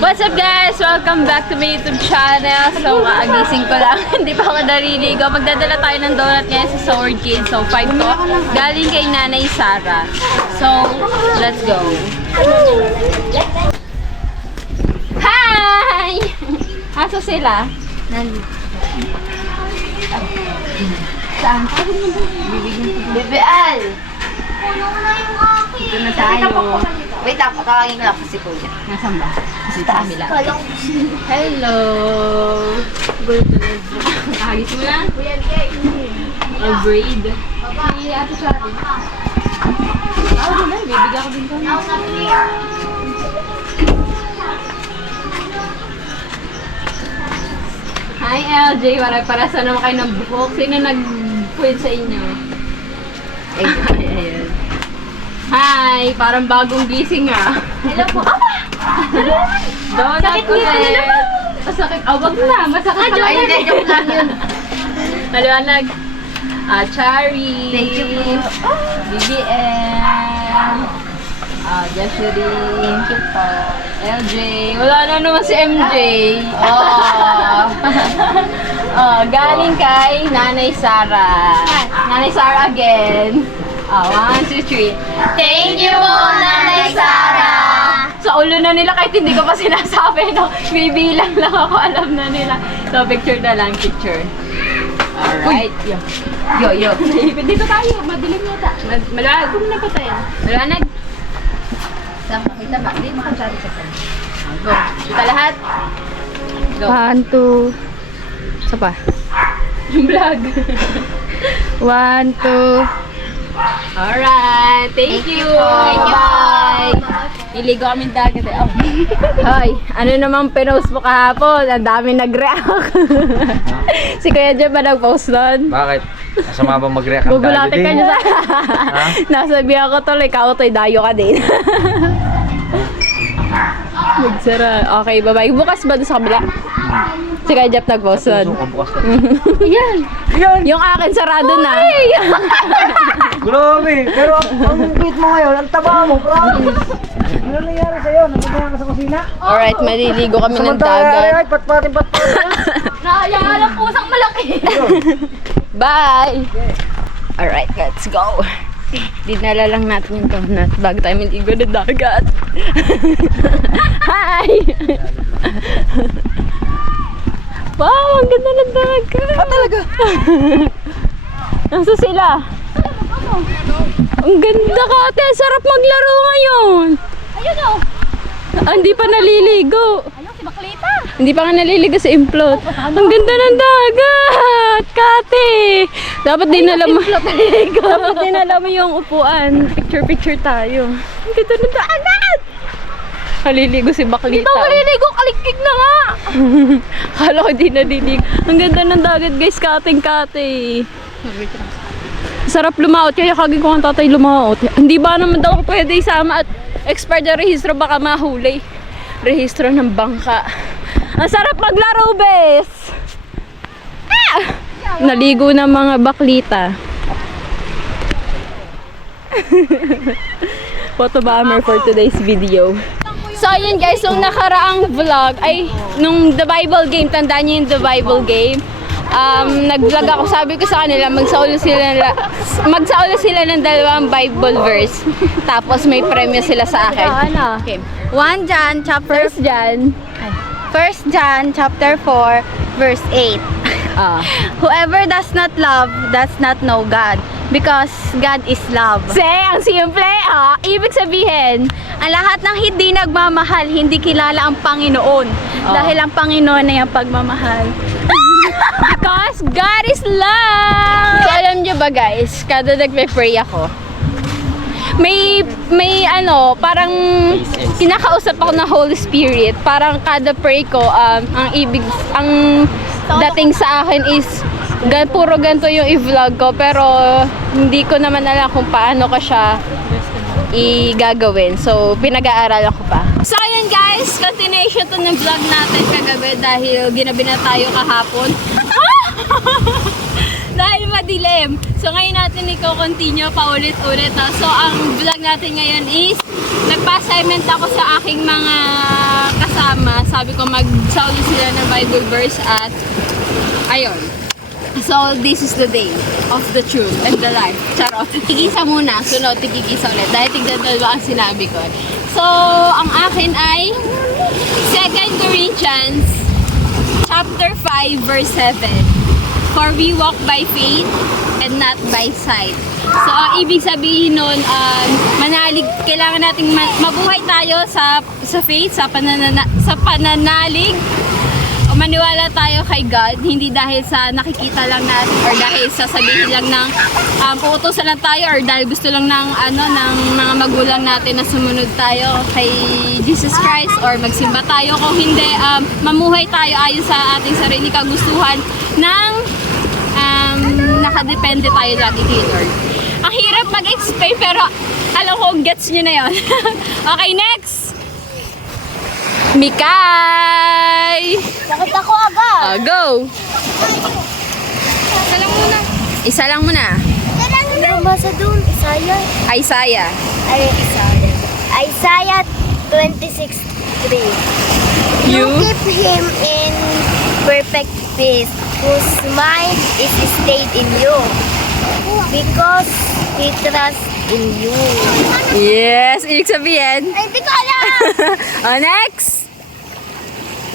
What's up guys? Welcome back to my YouTube channel. So, kaagising ko lang. Hindi pa ako nariligo. Magdadala tayo ng donut ngayon sa Sword Kid. So, 5 to. Galing kay Nanay Sara. So, let's go. Hi! Aso sila? Saan? Bebeal! Puno na yung akin. Ito na tayo. Wait lang, patawagin ko lang kasi kuya. Nasaan ba? Kasi sa kabila. Kala ko Hello! Agis mo lang? Oh, braid. Si Ate Shari. Din. Bibigyan ko din ko. Hi LJ, para sa naman kayo ng buhok. Sino nag-quit sa inyo? Ayun. Hi! Parang bagong gising ah. Hello po. Donut Sakit dito ulit. na naman. Masakit. Oh, wag na. Masakit pala. Ay, hindi, joke lang yun. Maliwanag. Chari. Thank you po. BBM. Joshua. Thank you po. LJ. Wala na naman si MJ. Galing kay Nanay Sara. Nanay Sara again. 1, 2, 3. Thank you po, Nanay Sara. Sa ulo na nila kahit hindi ko pa sinasabi, no? Bibilang lang ako, alam na nila. So, picture na lang, picture. Alright. Yo. Dito tayo, madilim yata. Malanag. Kung na pa tayo. Malanag. Saan makita ba? Hindi makachari sa kanya. Go. Kita lahat. Go. 1, 2. Isa pa. Yung vlog. 1, 2. Alright. Thank you. Bye. Iligo kami dagat. Oh. Hoy, ano namang pinost mo kahapon? Ang dami nag-react. Si Kuya Jeff ba nag-post nun? Bakit? Masama ba mag-react ang Gugulatin ka niya sa... Nasabihan ko tuloy, kautoy, dayo ka din. Nagsara. Okay, bye-bye. Bukas ba doon sa kabila? Si Kuya Jeff nag-post nun. Bukas ka. Yan. Yung akin sarado na. Grabe! Pero ang cute mo ngayon, ang taba mo, promise! Ano nangyari sa'yo? Nagpunta ka sa kusina? Alright, maliligo kami ng dagat. Samantala, patpatin. Nakayang lang pusang malaki. Bye! Alright, let's go. Dinala lang natin yung donut bago tayo maligo ng dagat. Hi! Wow, ang ganda ng dagat. Talaga? Nasa sila? Ang ganda ka, ate. Sarap maglaro ngayon. Ayun o. Hindi pa naliligo. Ayun, si Baklita. Hindi pa nga naliligo sa implot. Ang ganda ng dagat, Kate. Dapat dinala mo. Dapat dinala mo yung upuan. Picture tayo. Ang ganda ng dagat. Naliligo si Baklita. Ito, maliligo. Kalikig na nga. Kala ko di naliligo. Ang ganda ng dagat, guys. Kate. Sarap lumaot. Kaya kagi ko ang tatay lumaot. Hindi ba naman daw pwede isama at expired na rehistro, baka mahuli. Rehistro ng bangka. Ang sarap maglaro, bes! Naligo ng mga baklita. Photo bomber for today's video. So ayun guys, yung nakaraang vlog ay nung The Bible Game, tandaan niyo yung The Bible Game. Nag-vlog ako, sabi ko sa kanila magsauli sila ng dalawang Bible verse. Tapos may premyo sila sa akin. Okay. 1 John chapter 1 John chapter 4 verse 8. Whoever does not love does not know God, because God is love. Ang simple, ibig sabihin, Ang lahat ng hindi nagmamahal, hindi kilala ang Panginoon. Dahil ang Panginoon ay ang pagmamahal. because God is love! So alam nyo ba guys, kada nagpe-pray ako, may parang kinakausap ako ng Holy Spirit. Parang kada pray ko, ang dating sa akin is puro ganito yung i-vlog ko, pero hindi ko naman alam kung paano ko siya i-gagawin. So, pinag-aaralan ko pa. So, ayun guys, continuation to ng vlog natin kagabi dahil ginabi na tayo kahapon. Dahil madilim. So ngayon natin i-continue paulit-ulit. So ang vlog natin ngayon is nagpa-assignment ako sa aking mga kasama. Sabi ko mag-sound sila ng Bible verse at ayun. So this is the day of the truth and the life. Charot. Tigisa muna. Sunod, tigigisa ulit. Dahil tigdadalwa ang sinabi ko. So ang akin ay 2 Corinthians chapter 5 verse 7. For we walk by faith and not by sight. So, ang ibig sabihin nun, manalig, kailangan nating mabuhay tayo sa faith, sa pananalig, o maniwala tayo kay God, hindi dahil sa nakikita lang natin or dahil sa sabihin lang ng uutusan lang tayo or dahil gusto lang ng ng mga magulang natin na sumunod tayo kay Jesus Christ or magsimba tayo. Kung hindi, mamuhay tayo ayon sa ating sarili kagustuhan ng nakadepende tayo lagi kay Lord. Ang hirap mag-explain pero alam ko gets nyo na yon. Okay, next! Mikay! Sakit ako agad. Go! Isa lang muna. Ano ba sa doon? Isaiah? Isaiah. Ay, Isaiah 26:3. You keep him in perfect peace, whose mind is stayed in you, because he trusts in you. Yes! Ibig sabihin. Ay, hindi ko alam! Next!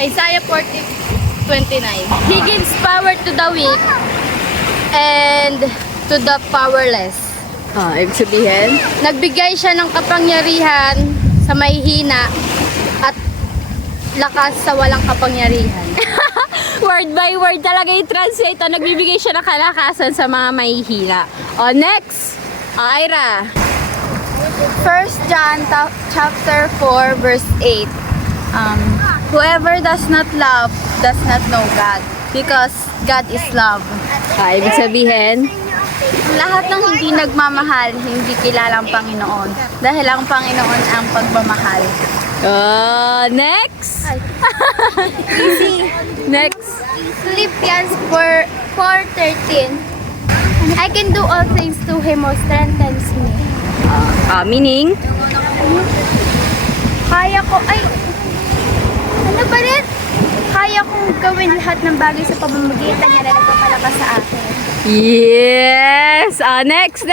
Isaiah 40:29. He gives power to the weak and to the powerless. Ibig sabihin. Nagbigay siya ng kapangyarihan sa mahihina at lakas sa walang kapangyarihan. Word by word talaga i-translate. Nagbibigay siya ng kalakasan sa mga mahihila. Next! Ira. 1 John chapter 4 verse 8. Whoever does not love does not know God, because God is love. Ibig sabihin. Lahat ng hindi nagmamahal, hindi kilala ang Panginoon. Dahil ang Panginoon ang pagmamahal. Next! Next! Philippians 4:13. I can do all things to him who strengthens me. Meaning? Kaya ko, ano ba rin? Kaya kong gawin lahat ng bagay sa pamamagitan niya na nagpapalakas sa akin. Yes! Next!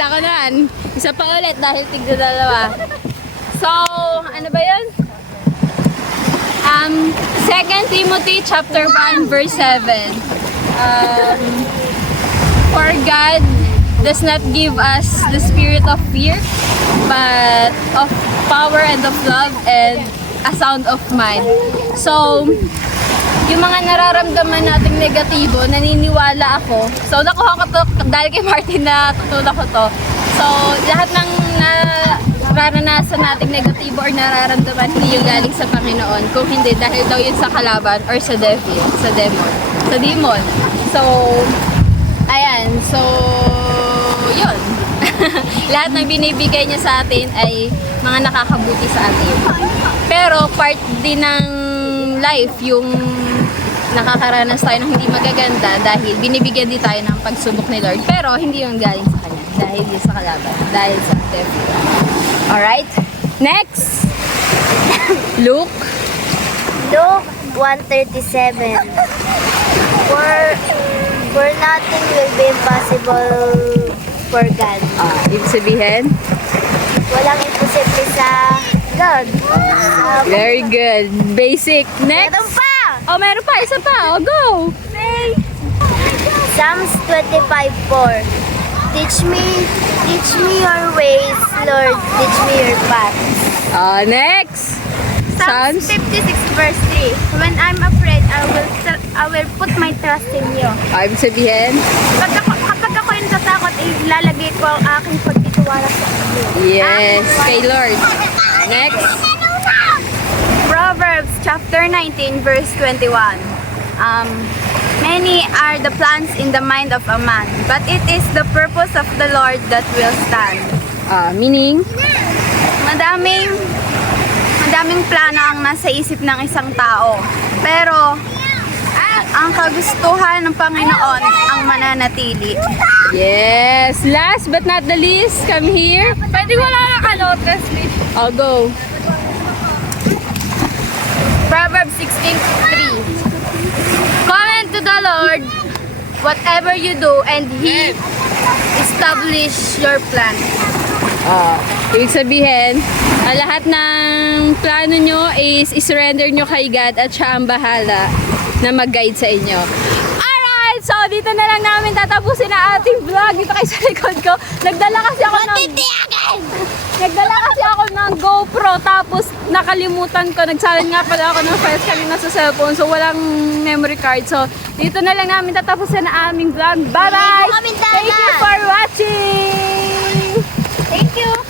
Ako naman. Isa pa ulit dahil tigda dalawa. So, ano ba yun? 2 Timothy chapter 1 verse 7. For God does not give us the spirit of fear, but of power and of love and a sound of mind. So, yung mga nararamdaman nating negatibo, naniniwala ako. So, nakuha ko to dahil kay Martin na tutulak ko to. So, lahat ng nararanasan nating negatibo or nararamdaman, hindi yung galing sa Panginoon. Kung hindi, dahil daw yun sa kalaban or sa devil, sa demon. So, ayan. So, yun. Lahat ng binibigay niya sa atin ay mga nakakabuti sa atin. Pero part din ng life yung nakakaranas tayo ng hindi magaganda dahil binibigyan din tayo ng pagsubok ni Lord. Pero hindi yung galing sa Kanya. Dahil yun sa kalaban. Dahil sa devil. Alright? Next! Luke 1:37. For nothing will be impossible for God. Ibig sabihin? Walang imposible sa God. Very good. Basic. Next! Meron pa! Meron pa. Isa pa. Go! Psalms 25:4. Teach me your ways, Lord. Teach me your paths. Next! Psalms 56 verse 3. When I'm afraid, I will put my trust in you. Ibig sabihin? Kapag ako yung tatakot, ilalagay ko ang aking pagtitiwala sa iyo. Yes, kay Lord. Next. Proverbs chapter 19 verse 21. Many are the plans in the mind of a man, but it is the purpose of the Lord that will stand. Meaning? Madaming plano ang nasa isip ng isang tao. Pero ang kagustuhan ng Panginoon ang mananatili. Yes! Last but not the least, come here. Pwede wala na translate. I'll go. Proverbs 16:3. Come to the Lord, whatever you do, and He establish your plan. Ibig sabihin, lahat ng plano nyo is isurrender nyo kay God at siya ang bahala na mag-guide sa inyo. Alright! So, dito na lang namin tatapusin ang ating vlog. Dito kayo sa likod ko. Nagdala kasi ako ng GoPro tapos nakalimutan ko. Nagsalin nga pala ako ng files kanina sa cellphone so walang memory card. So, dito na lang namin tatapusin ang aming vlog. Bye-bye! Thank you for watching! Thank you.